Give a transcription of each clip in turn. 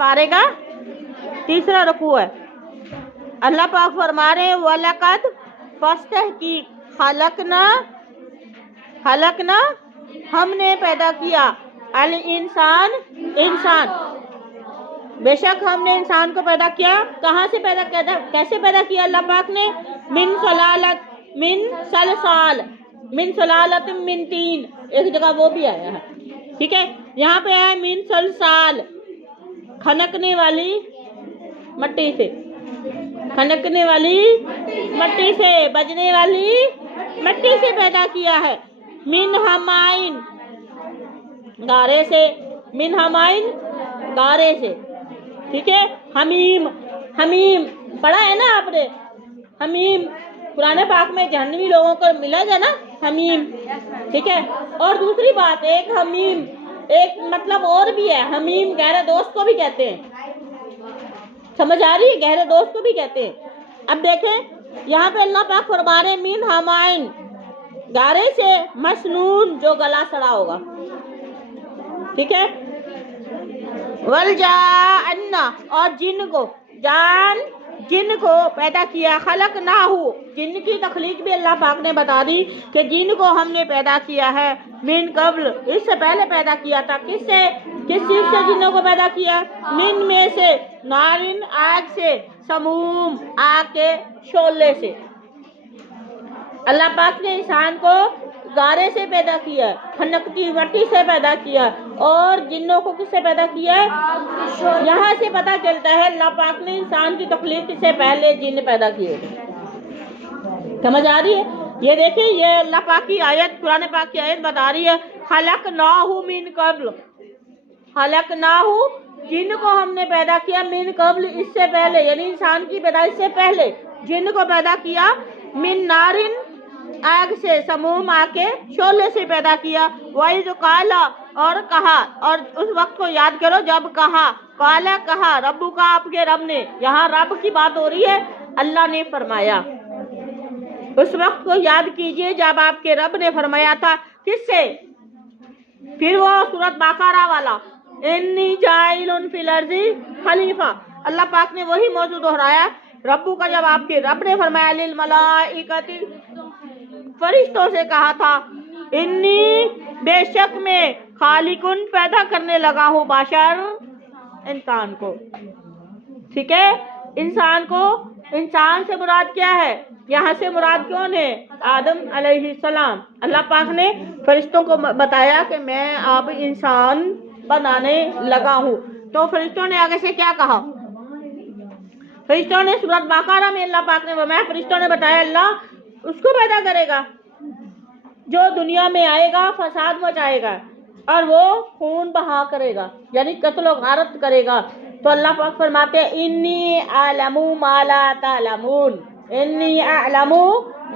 पारे का तीसरा रुकू है। अल्लाह पाक फरमा रहे वलकद फस्तहकीक खलकना हमने पैदा किया अल इंसान बेशक हमने इंसान को पैदा किया। कहाँ से पैदा किया था, कैसे पैदा किया अल्लाह पाक ने? मिन सलालत मिन तीन, एक जगह वो भी आया है, ठीक है। यहाँ पे है मिन सलसाल, खनकने वाली मट्टी से, खनकने वाली मट्टी से, बजने वाली मट्टी से पैदा किया है। मिन हमाइन, गारे से, मिन हमाइन गारे से, ठीक है। हमीम पढ़ा है ना आपने, हमीम पुराने पाक में जहन्नमी लोगों को मिला था ना हमीम, ठीक है। और दूसरी बात, एक हमीम एक मतलब और भी है, हमीम गहरे दोस्त को भी कहते हैं, समझ आ रही है, गहरे दोस्त को भी कहते हैं। अब देखें यहाँ पे अल्लाह पाक फरमा रहे मिन हमाइन, गारे से, मसनून जो गला सड़ा होगा, ठीक है। वल जान्ना, और जिन को पैदा किया, खलक ना हो, जिन की तखलीक भी अल्लाह पाक ने बता दी कि जिन को हमने पैदा किया है मिन कब्ल, इससे पहले पैदा किया था। किस चीज से जिन्हों को पैदा किया? मिन में से, नारिन आग से, समूम आग के शोले से। अल्लाह पाक ने इंसान को गारे से पैदा किया, खनकती मट्टी से पैदा किया, और जिन्नों को किससे पैदा किया? यहाँ से पता चलता है अल्लाह पाक ने इंसान की तख्लीक से पहले जिन्न पैदा किए। समझ आ रही है? ये देखिए, ये अल्लाह पाक की आयत, कुरान पाक की आयत बता रही है खलकनाहु मिन कब्ल, खलकनाहु, जिन्न को हमने पैदा किया, मिन कब्ल इससे पहले, यानी इंसान की पैदाइश से पहले जिन्न को पैदा किया, मिन नारिन आग से, समूम आग के शोले से पैदा किया। वही जो काला, और कहा, और उस वक्त को याद करो जब कहा, काला कहा, रब्बू का आपके रब ने, यहाँ रब की बात हो रही है, अल्लाह ने फरमाया। उस वक्त को याद कीजिए जब आपके रब ने फरमाया था, किससे? फिर वो सूरत बकरा वाला, इन्नी जाइलुन फिल अर्ज़ि खलीफा, अल्लाह पाक ने वही मौजू दोहराया। रब्बू का जब आपके रब ने फरमाया लिल मलाइकति, फरिश्तों से कहा था, इन्नी बेशक में खालिकुन पैदा करने लगा हूँ बाशर, इंसान को, ठीक है। इंसान को, इंसान से मुराद क्या है? यहाँ से मुराद कौन है? आदम अलैहिस्सलाम। अल्लाह पाक ने फरिश्तों को बताया कि मैं अब इंसान बनाने लगा हूँ। तो फरिश्तों ने आगे से क्या कहा? फरिश्तों ने सूरत बकरा में अल्लाह पाक ने फरमाया, फरिश्तों ने बताया अल्लाह उसको पैदा करेगा जो दुनिया में आएगा, फसाद मचाएगा, और वो खून बहा करेगा, यानी कत्ल व गारत करेगा। तो अल्लाह पाक फरमाते हैं इन्नी अअलमु मा ला तालमून, इन्नी अअलमु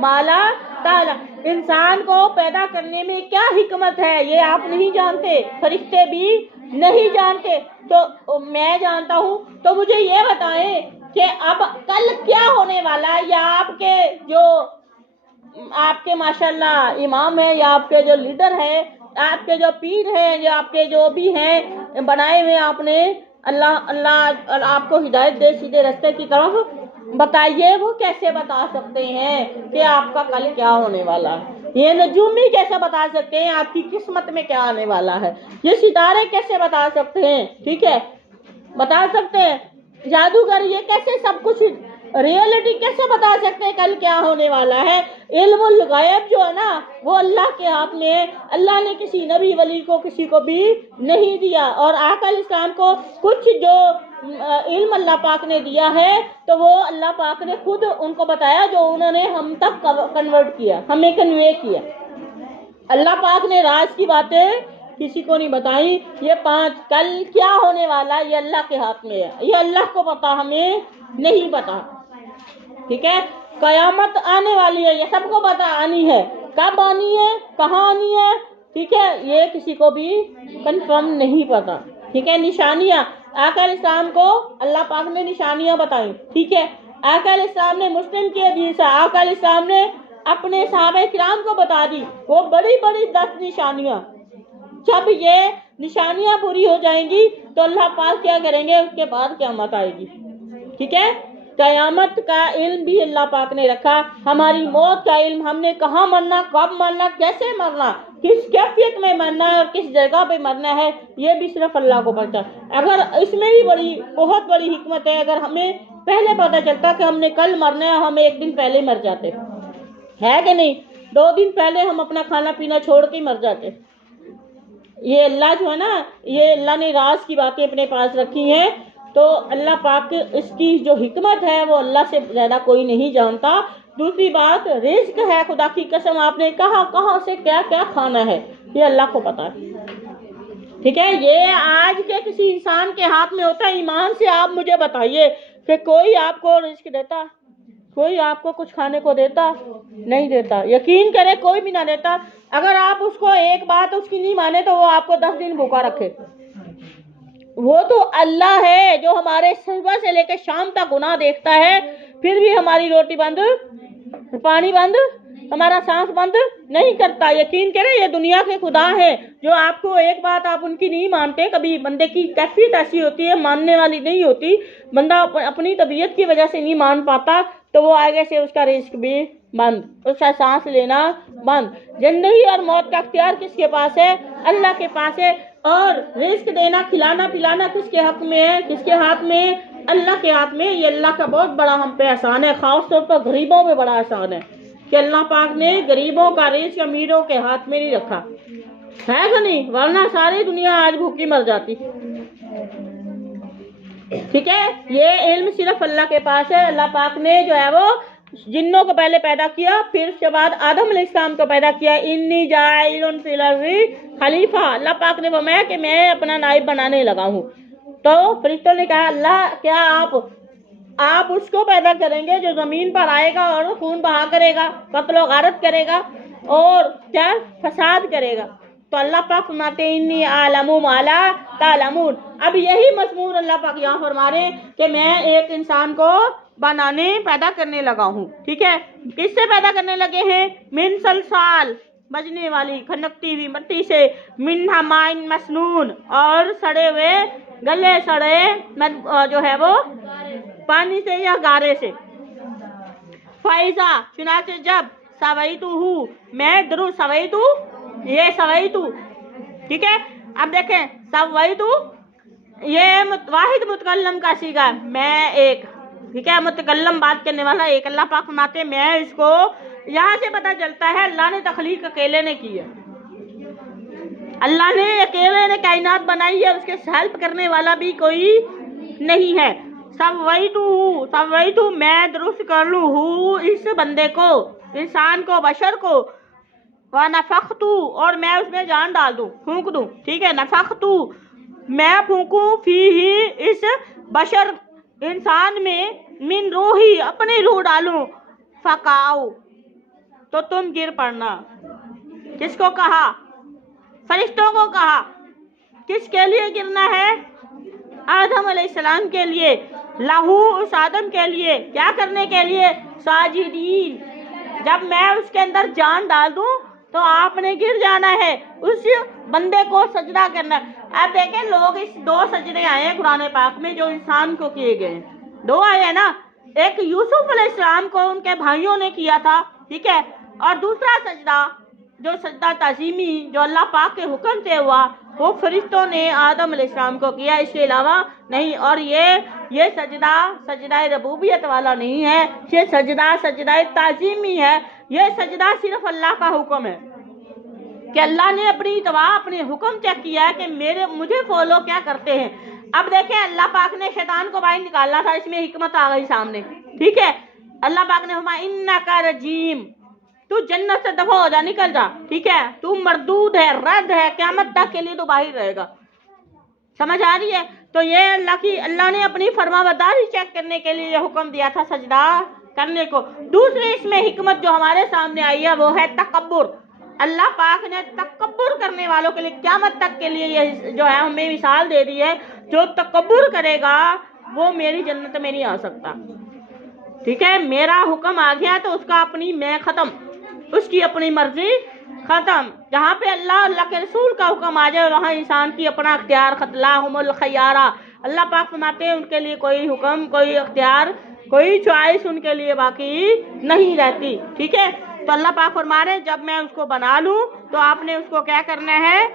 मा ला तालमून। इंसान को पैदा करने में क्या हिकमत है ये आप नहीं जानते, फरिश्ते भी नहीं जानते, तो मैं जानता हूँ। तो मुझे ये बताएं कि अब कल क्या होने वाला है, या आपके माशाल्लाह इमाम है, या आपके जो लीडर है, आपके जो पीर हैं, या आपके जो भी हैं बनाए हुए आपने, अल्लाह आपको हिदायत दे सीधे रास्ते की तरफ, बताइए वो कैसे बता सकते हैं कि आपका कल क्या होने वाला है? ये नजूमी कैसे बता सकते हैं आपकी किस्मत में क्या आने वाला है? ये सितारे कैसे बता सकते हैं? ठीक है, बता सकते हैं। जादूगर ये कैसे सब कुछ रियलिटी कैसे बता सकते हैं कल क्या होने वाला है? इल्मुल गायब जो है ना वो अल्लाह के हाथ में है। अल्लाह ने किसी नबी वली को किसी को भी नहीं दिया, और आकल इस्लाम को कुछ जो इल्म अल्लाह पाक ने दिया है तो वो अल्लाह पाक ने खुद उनको बताया, जो उन्होंने हम तक कन्वर्ट किया, हमें कन्वे किया। अल्लाह पाक ने राज की बातें किसी को नहीं बताई। ये 5 कल क्या होने वाला ये अल्लाह के हाथ में है, ये अल्लाह को पता, हमें नहीं पता। ठीक है, कयामत आने वाली है, ये सबको पता आनी है, कब आनी है, कहाँ आनी है, ठीक है, ये किसी को भी कंफर्म नहीं पता। ठीक है, निशानियाँ आका इस्लाम को अल्लाह पाक ने निशानियाँ बताई। ठीक है, आका इस्लाम ने मुस्लिम की हदीस है, आका इस्लाम ने अपने सहाबा किराम को बता दी वो बड़ी बड़ी 10 निशानियाँ। جب یہ نشانیاں پوری ہو جائیں گی تو اللہ پاک کیا کریں گے، اس کے بعد قیامت آئے گی، ٹھیک ہے۔ قیامت کا علم بھی اللہ پاک نے رکھا، ہماری موت کا علم، ہم نے کہاں مرنا، کب مرنا، کیسے مرنا، کس کیفیت میں مرنا ہے اور کس جگہ پہ مرنا ہے، یہ بھی صرف اللہ کو پتہ ہے۔ اگر اس میں بھی بہت بڑی حکمت ہے، اگر ہمیں پہلے پتہ چلتا کہ ہم نے کل مرنا ہے، ہم ایک دن پہلے مر جاتے، ہے کہ نہیں، 2 دن پہلے ہم اپنا کھانا پینا چھوڑ کے مر جاتے۔ یہ اللہ جو ہے نا، یہ اللہ نے راز کی باتیں اپنے پاس رکھی ہیں، تو اللہ پاک اس کی جو حکمت ہے وہ اللہ سے زیادہ کوئی نہیں جانتا۔ دوسری بات رزق ہے، خدا کی قسم آپ نے کہاں سے کیا کیا کھانا ہے، یہ اللہ کو پتا ہے، ٹھیک ہے۔ یہ آج کے کسی انسان کے ہاتھ میں ہوتا ہے۔ ایمان سے آپ مجھے بتائیے کہ کوئی آپ کو رزق دیتا، کوئی آپ کو کچھ کھانے کو دیتا؟ نہیں دیتا، یقین کرے کوئی بھی نہ دیتا۔ اگر آپ اس کو ایک بات اس کی نہیں مانے تو وہ آپ کو 10 دن بھوکا رکھے۔ وہ تو اللہ ہے جو ہمارے صبح سے لے کے شام تک گناہ دیکھتا ہے، پھر بھی ہماری روٹی بند، پانی بند، ہمارا سانس بند نہیں کرتا۔ یقین کریں یہ دنیا کے خدا ہے جو آپ کو ایک بات آپ ان کی نہیں مانتے۔ کبھی بندے کی کیفیت ایسی ہوتی ہے ماننے والی نہیں ہوتی، بندہ اپنی طبیعت کی وجہ سے نہیں مان پاتا تو وہ آگے سے اس کا رزق بھی بند، اس کا سانس لینا بند۔ زندگی اور موت کا اختیار کس کے پاس ہے؟ اللہ کے پاس ہے۔ اور رزق دینا، کھلانا پلانا کس کے حق میں ہے؟ کس کے ہاتھ میں؟ اللہ کے ہاتھ میں۔ یہ اللہ کا بہت بڑا ہم پہ احسان ہے، خاص طور پر غریبوں پہ بڑا احسان ہے کہ اللہ پاک نے غریبوں کا رزق امیروں کے ہاتھ میں نہیں رکھا، ہے کہ نہیں، ورنہ ساری دنیا آج بھوکی مر جاتی، ٹھیک ہے۔ یہ علم صرف اللہ کے پاس ہے۔ اللہ پاک نے جو ہے وہ جنوں کو پہلے پیدا کیا، پھر اس کے بعد آدم علیہ السلام کو پیدا کیا۔ انی جاعل فی الارض خلیفہ، اللہ پاک نے فرمایا کہ میں اپنا نائب بنانے لگا ہوں۔ تو فرشتوں نے کہا اللہ کیا آپ اس کو پیدا کریں گے جو زمین پر آئے گا اور خون بہا کرے گا، قتل و غارت کرے گا اور کیا فساد کرے گا؟ تو اللہ پاک فرماتے ہیں انی اعلم ما لا تعلمون۔ اب یہی مضمون اللہ پاک یہاں فرما رہے ہیں کہ میں ایک انسان کو بنانے پیدا کرنے لگا ہوں، ٹھیک ہے۔ کس سے پیدا کرنے لگے ہیں؟ من سلسال، بجنے والی کھنکتی ہوئی مٹی سے، من حمائن مسنون، اور سڑے ہوئے گلے سڑے جو ہے وہ پانی سے یا گارے سے۔ فائزہ، چنانچہ جب سویتو، میں درست سویتو، یہ سویتو، ٹھیک ہے۔ اب دیکھیں سویتو یہ واحد متکلم کا صیغہ، میں ایک، ٹھیک ہے، متکلم بات کرنے والا ایک۔ اللہ پاک فرماتے ہیں میں اس کو، یہاں سے پتہ چلتا ہے اللہ نے تخلیق اکیلے نے کی ہے، اللہ نے اکیلے نے کائنات بنائی ہے، اس کے ہیلپ کرنے والا بھی کوئی نہیں ہے۔ سویتو میں درست کر لوں ہوں اس بندے کو، انسان کو، بشر کو، ونفخت اور میں اس میں جان ڈال دوں، پھونک دوں، ٹھیک ہے۔ نفخت میں پھونکوں، فیہ اس بشر انسان میں، من روحی اپنی روح ڈالوں، فقعوا تو تم گر پڑنا۔ کس کو کہا؟ فرشتوں کو کہا۔ کس کے لیے گرنا ہے؟ آدم علیہ السلام کے لیے، لہو اس آدم کے لیے، کیا کرنے کے لیے؟ ساجدین، جب میں اس کے اندر جان ڈال دوں تو آپ نے گر جانا ہے، اس بندے کو سجدہ کرنا ہے۔ اب دیکھیں لوگ اس 2 سجدے آئے ہیں قرآن پاک میں جو انسان کو کیے گئے ہیں، 2 آئے ہیں نا، ایک یوسف علیہ السلام کو ان کے بھائیوں نے کیا تھا، ٹھیک ہے، اور دوسرا سجدہ جو سجدہ تعظیمی جو اللہ پاک کے حکم سے ہوا وہ فرشتوں نے آدم علیہ السلام کو کیا، اس کے علاوہ نہیں۔ اور یہ سجدہ ربوبیت والا نہیں ہے، یہ سجدہ تعظیمی ہے، یہ سجدہ صرف اللہ کا حکم ہے کہ اللہ نے اپنی اتباع اپنے حکم چیک کیا ہے کہ مجھے فالو کیا کرتے ہیں۔ اب دیکھیں اللہ پاک نے شیطان کو باہر نکالنا تھا، اس میں حکمت آ گئی سامنے، ٹھیک ہے۔ اللہ پاک نے فرمایا انکا رجیم، تو جنت سے دفع ہو جا، نکل جا، ٹھیک ہے، تو مردود ہے، رد ہے، قیامت تک کے لیے تو باہر رہے گا، سمجھ آ رہی ہے؟ تو یہ اللہ نے اپنی فرما برداری چیک کرنے کے لیے یہ حکم دیا تھا سجدہ کرنے کو۔ دوسری اس میں حکمت جو ہمارے سامنے آئی ہے وہ ہے تکبر۔ اللہ پاک نے تکبر کرنے والوں کے لیے قیامت تک کے لیے یہ جو ہے ہمیں مثال دے دی ہے، جو تکبر کرے گا وہ میری جنت میں نہیں آ سکتا، ٹھیک ہے۔ میرا حکم آ گیا تو اس کا اپنی میں ختم، اس کی اپنی مرضی ख़त्म। जहाँ पे अल्लाह के रसूल का हुक्म आ जाए वहाँ इंसान की अपना अख्तियार खतलाहुमुल खैयारा। अल्लाह पाक फरमाते हैं उनके लिए कोई हुक्म, कोई अख्तियार, कोई चॉइस उनके लिए बाकी नहीं रहती। ठीक है, तो अल्लाह पाक फरमा रहे जब मैं उसको बना लूँ तो आपने उसको क्या करना है,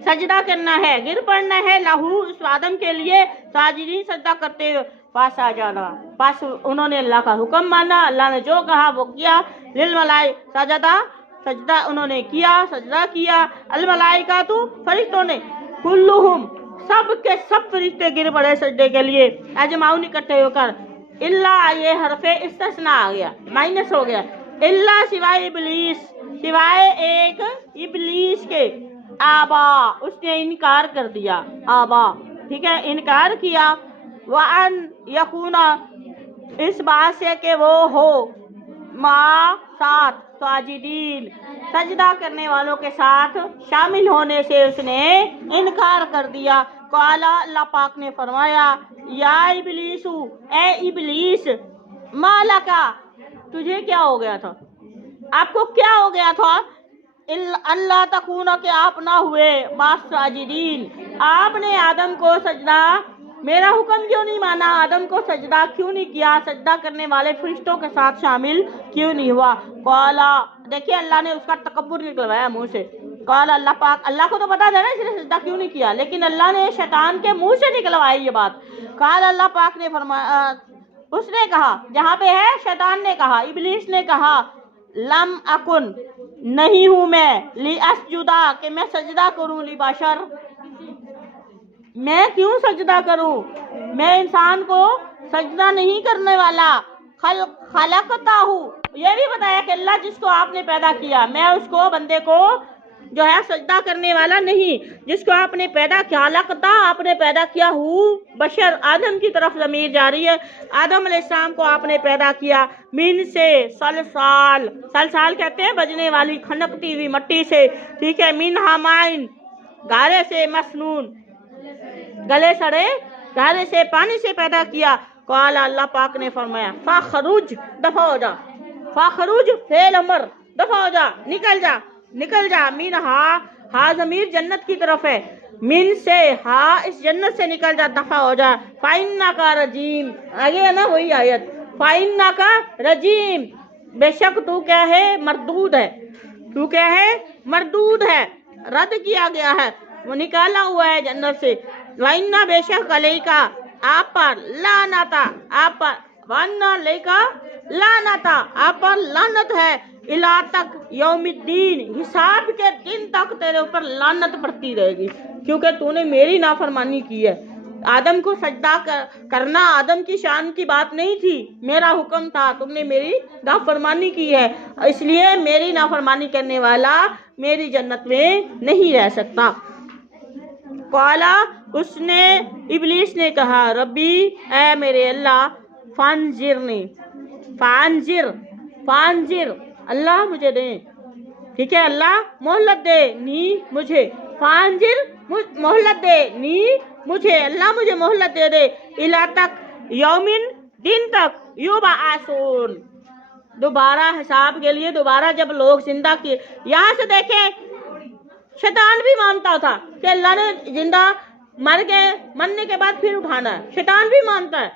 सजदा करना है, गिर पड़ना है लहू उस आदम के लिए, साजिदीन सजदा करते हुए। पास आ जाना, पास उन्होंने अल्लाह का हुक्म माना, अल्लाह ने जो कहा वो किया। लिल मलाई सजदा, सजदा उन्होंने किया, सजदा किया। अल मलाइका तो फरिश्तों ने, कुल्लुहुम सब के सब फरिश्ते गिर पड़े सजदे के लिए, अजमाउन इकट्ठे होकर। इल्ला ये हरफे इस्तिस्ना आ गया, माइनस हो गया। इल्ला सिवाय इबलीस, सिवाय एक इबलीस के, आबा उसने इनकार कर दिया, आबा ठीक है इनकार किया। वान यकूना इस बात से कि वो हो माँ साथ, साजिदीन सजदा करने वालों के साथ शामिल होने से उसने इनकार कर दिया। काला अल्लाह पाक ने फरमाया या इबलीसु, ए इबलीस, मालका तुझे क्या हो गया था, आपको क्या हो गया था, अल्लाह तकूना के आप ना हुए मास साजिदीन, आपने आदम को सजदा, मेरा हुक्म क्यों नहीं माना, आदम को सजदा क्यों नहीं किया, सजदा करने वाले फरिश्तों के साथ शामिल क्यों नहीं हुआ। काला देखिए अल्लाह ने उसका तकब्बुर निकलवाया मुंह से। काला अल्लाह पाक, अल्लाह को तो पता था ना इसने सजदा क्यों नहीं किया, लेकिन अल्लाह ने शैतान के मुंह से निकलवाई ये बात। काला अल्लाह पाक ने फरमाया, उसने कहा, जहाँ पे है शैतान ने कहा, इबलीस ने कहा, लम अकुन नहीं हूँ मैं, ली असजुदा कि मैं सजदा करूँ, ली बशर मैं क्यों सजदा करूं, मैं इंसान को सजदा नहीं करने वाला। खलकता हूँ, ये भी बताया कि अल्लाह जिसको आपने पैदा किया, मैं उसको बंदे को जो है सजदा करने वाला नहीं, जिसको आपने पैदा किया, खलकता आपने पैदा किया, हूँ बशर आदम की तरफ ज़मीर जा रही है, आदम अलैहिस्सलाम को आपने पैदा किया, मिन से सलसाल, सलसाल कहते हैं बजने वाली खनकती हुई मट्टी से, ठीक है, मिन हमाइन गारे से, मसनून गले सड़े गारे से, पानी से पैदा किया। काला अल्लाह पाक ने फरमाया फ़खरुज दफा हो जा, फ़खरुज फेल अमर दफा हो जा, निकल जा, निकल जा। मिन हा ज़मीर जन्नत की तरफ है, मिन से हा इस जन्नत से निकल जा, दफा हो जा। फाइन्ना का रजीम, आगे है ना वही आयत, फाइन्ना का रजीम बेशक तू क्या है, मरदूद है, तू क्या है, मरदूद है, रद्द किया गया है, वो निकाला हुआ है जन्नत से। वाइन्ना बेशक अलैका आप पर लानता, आप पर वान्ना अलैका लानता आप पर लानत है, इला तक यौमिद्दीन हिसाब के दिन तक तेरे ऊपर लानत पड़ती रहेगी, क्योंकि तूने मेरी नाफरमानी की है। आदम को सजदा करना आदम की शान की बात नहीं थी, मेरा हुक्म था, तुमने मेरी नाफरमानी की है, इसलिए मेरी नाफरमानी करने वाला मेरी जन्नत में नहीं रह सकता। काला उसने इबलीस ने कहा, रब्बी ऐ मेरे अल्लाह, फांजिरनी, फांजिर फांजिर अल्लाह मुझे दे, ठीक है अल्लाह मोहलत दे, नी मुझे, फांजिर मोहलत दे, नी मुझे, अल्लाह मुझे मोहलत दे दे, इला तक यौमिन दिन तक, युबा आसून दोबारा हिसाब के लिए, दोबारा जब लोग जिंदा किए। यहाँ से देखें शैतान भी मानता था कि अल्लाह ने जिंदा मर गए, मरने के बाद फिर उठाना है, शैतान भी मानता है,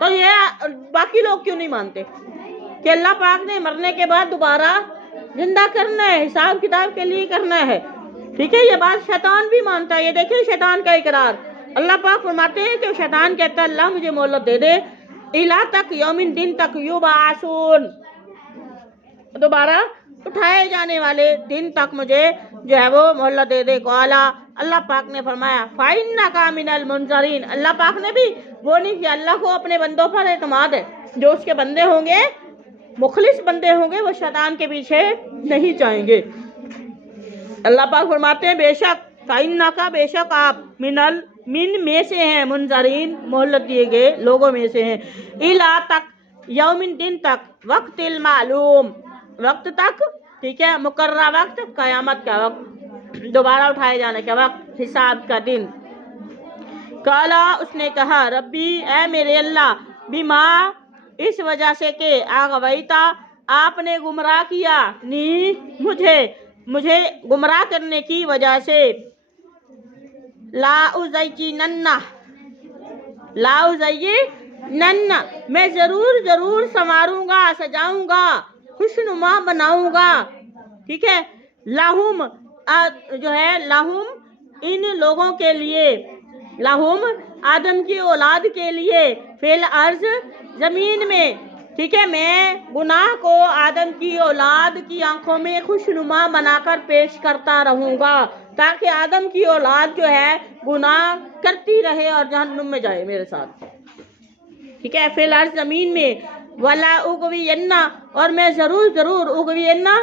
तो ये बाकी लोग क्यों नहीं मानते कि अल्लाह पाक ने मरने के बाद दोबारा जिंदा करना है, हिसाब किताब के लिए करना है, ठीक है, ये बात शैतान भी मानता है। ये देखिए शैतान का इकरार, अल्लाह पाक फरमाते हैं कि शैतान कहता है अल्लाह मुझे मोहलत दे दे, इला तक यौमिन दिन तक युबासून दोबारा उठाए जाने वाले दिन तक मुझे जो है वो मोहलत दे दे। काला अल्लाह पाक ने फरमाया फाइन्ना का मिनल मुनजरीन, अल्लाह पाक ने भी वो नहीं किया, अल्लाह को अपने बंदों पर एतमाद है, जो उसके बंदे होंगे मुखलिस बंदे होंगे वो शैतान के पीछे नहीं जाएंगे। अल्लाह पाक फरमाते हैं बेशक फाइन्ना का बेशक आप मिन में से हैं, मुनजरीन मोहलत दिए गए लोगों में से हैं, इला तक यौमिन दिन तक, वक्तिल मालूम वक्त तक, ठीक है, मुकर्रा वक्त कयामत का वक्त, दोबारा उठाए जाने का वक्त, हिसाब का दिन। काला उसने कहा रब्बी ऐ मेरे अल्लाह, बिमा इस वजह से कि आगवैता आपने गुमराह किया नी मुझे गुमराह करने की वजह से। लाउज़य्यिनन्ना मैं जरूर संवारूंगा, सजाऊंगा, खुशनुमा बनाऊंगा। ठीक है, लहुम जो है लहुम इन लोगों के लिए, लहुम आदम की औलाद के लिए, फिल अर्ज जमीन में। ठीक है, मैं गुनाह को आदम की औलाद की आंखों में खुशनुमा बनाकर पेश करता रहूंगा, ताकि आदम की औलाद जो है गुनाह करती रहे और जहन्नुम में जाए मेरे साथ। ठीक है, फिल अर्ज जमीन में, वला उगवियन्ना और मैं जरूर उगवियन्ना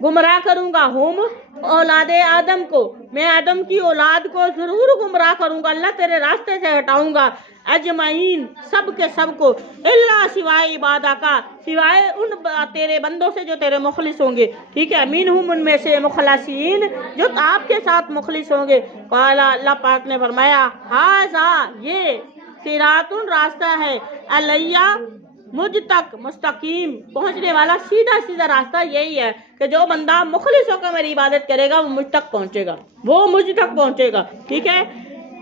गुमराह करूंगा, हुम औलादे आदम को, मैं आदम की औलाद को जरूर गुमराह करूंगा, अल्लाह तेरे रास्ते से हटाऊंगा, अजमाइन सब के सब को, इल्ला सिवाय इबादा का, सिवाय उन तेरे बंदों से जो तेरे मुखलिस होंगे। ठीक है, मिनहुम उनमें से, मुखलसीन जो आपके साथ मुखलिस होंगे। काला अल्लाह पाक ने फरमाया, हाजा ये सिरातुन रास्ता है, अलैया मुझ तक मुस्तकीम पहुंचने वाला सीधा सीधा रास्ता यही है कि जो बंदा मुखलिस होकर मेरी इबादत करेगा वो मुझ तक पहुंचेगा, ठीक है।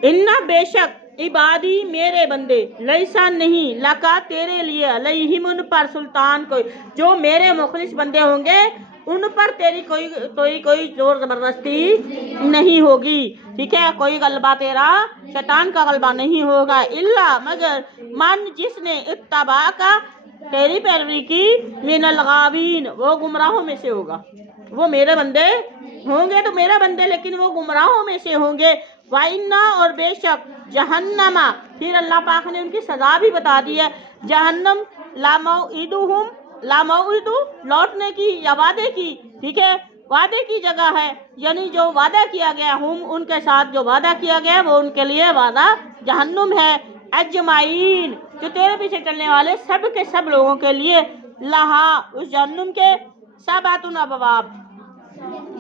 इन्ना बेशक इबादी मेरे बंदे, लैसा नहीं लका तेरे लिए, अलैहिम उन पर सुल्तान कोई, जो मेरे मुखलिस बंदे होंगे उन पर तेरी कोई जोर जबरदस्ती नहीं होगी। ठीक है, कोई गलबा तेरा शैतान का गलबा नहीं होगा, इल्ला मगर मन जिसने इत्तबा का तेरी पैरवी की, मिनल गावीन वो गुमराहों में से होगा। वो मेरे बंदे होंगे तो मेरे बंदे, लेकिन वो गुमराहों में से होंगे। वाइन्ना और बेशक जहन्नमा, फिर अल्लाह पाक ने उनकी सजा भी बता दी है। जहन्नम लामौइदुहुम, लामौइदु लौटने की या वादे की, ठीक है, वादे की जगह है, यानी जो वादा किया गया, हम उनके साथ जो वादा किया गया वो उनके लिए वादा जहन्नुम है। अजमाइन जो तेरे पीछे चलने वाले सब के सब लोगों के लिए, लहा उस जहन्नुम के, सबातुन अबवाब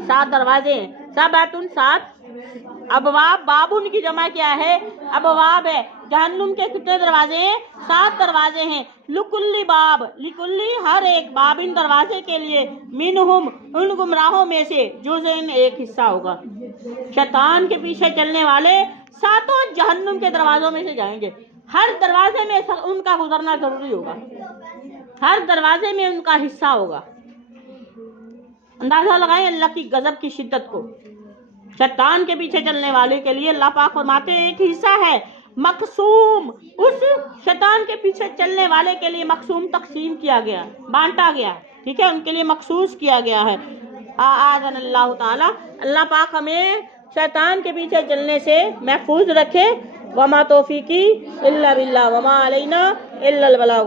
7 दरवाजे, सबातुन 7 अबवाब, बाबुन की जमा क्या है, अबवाब है। जहन्नुम के कितने दरवाजे हैं, 7 दरवाजे हैं। लुकुल्ली बाब, लिकुल्ली हर एक, बाब इन दरवाजे के लिए, मिनहुम उन गुमराहों में से, जुज़न एक हिस्सा होगा। शैतान के पीछे चलने वाले 7 जहन्नुम के दरवाजों में से जाएंगे। हर दरवाजे में उनका गुजरना जरूरी होगा, हर दरवाजे में उनका हिस्सा होगा। अंदाजा लगाएं अल्लाह की गजब की शिद्दत को। शैतान के पीछे चलने वाले के लिए अल्लाह पाक फरमाते हैं एक हिस्सा है मकसूम, उस शैतान के पीछे चलने वाले के लिए मकसूम तकसीम किया गया, बांटा गया, ठीक है, उनके लिए मखसूस किया गया है। आज़न अल्लाह ताला, अल्लाह पाक हमें शैतान के पीछे चलने से महफूज रखे। वमा तौफीकी इल्ला बिल्लाह वमा अलैना इल्लल बलाग।